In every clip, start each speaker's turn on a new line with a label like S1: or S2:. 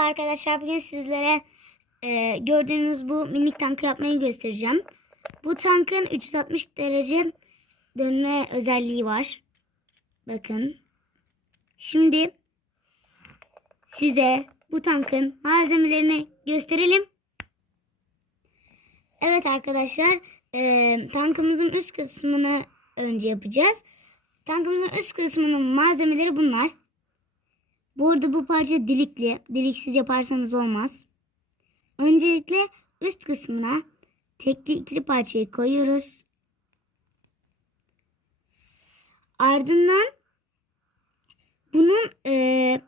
S1: Merhaba arkadaşlar. Bugün sizlere e, gördüğünüz bu minik tankı yapmayı göstereceğim. Bu tankın 360 derece dönme özelliği var. Bakın. Şimdi size bu tankın malzemelerini gösterelim. Evet arkadaşlar. e, tankımızın üst kısmını önce yapacağız. Tankımızın üst kısmının malzemeleri bunlar. Bu arada bu parça delikli. Deliksiz yaparsanız olmaz. Öncelikle üst kısmına tekli ikili parçayı koyuyoruz. Ardından bunun e,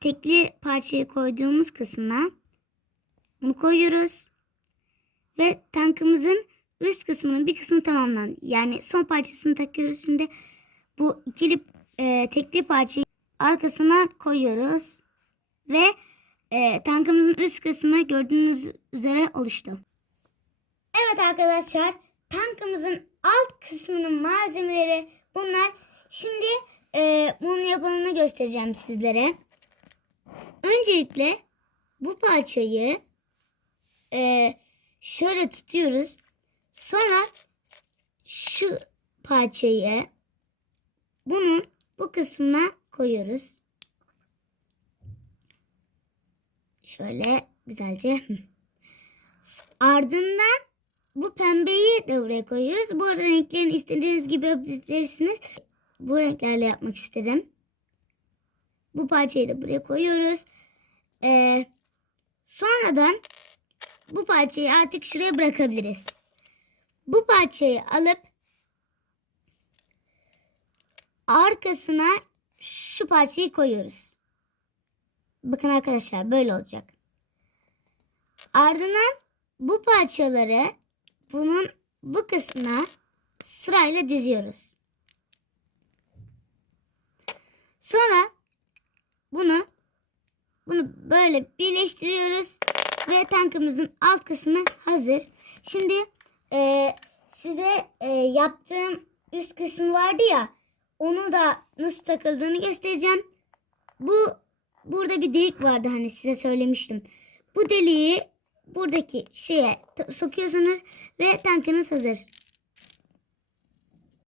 S1: tekli parçayı koyduğumuz kısmına bunu koyuyoruz. Ve tankımızın üst kısmının bir kısmı tamamlandı. Yani son parçasını takıyoruz. Şimdi bu ikili e, tekli parçayı arkasına koyuyoruz. Ve e, tankımızın üst kısmı gördüğünüz üzere oluştu. Evet arkadaşlar tankımızın alt kısmının malzemeleri bunlar. Şimdi e, bunun yapımını göstereceğim sizlere. Öncelikle bu parçayı e, şöyle tutuyoruz. Sonra şu parçayı bunun bu kısmına koyuyoruz. Şöyle güzelce. Ardından bu pembeyi de buraya koyuyoruz. Bu renklerini istediğiniz gibi yapabilirsiniz. Bu renklerle yapmak istedim. Bu parçayı da buraya koyuyoruz. Ee, sonradan bu parçayı artık şuraya bırakabiliriz. Bu parçayı alıp arkasına şu parçayı koyuyoruz. Bakın arkadaşlar böyle olacak. Ardından bu parçaları bunun bu kısmına sırayla diziyoruz. Sonra bunu bunu böyle birleştiriyoruz ve tankımızın alt kısmı hazır. Şimdi e, size e, yaptığım üst kısmı vardı ya onu da nasıl takıldığını göstereceğim. Bu burada bir delik vardı hani size söylemiştim. Bu deliği buradaki şeye sokuyorsunuz ve tankınız hazır.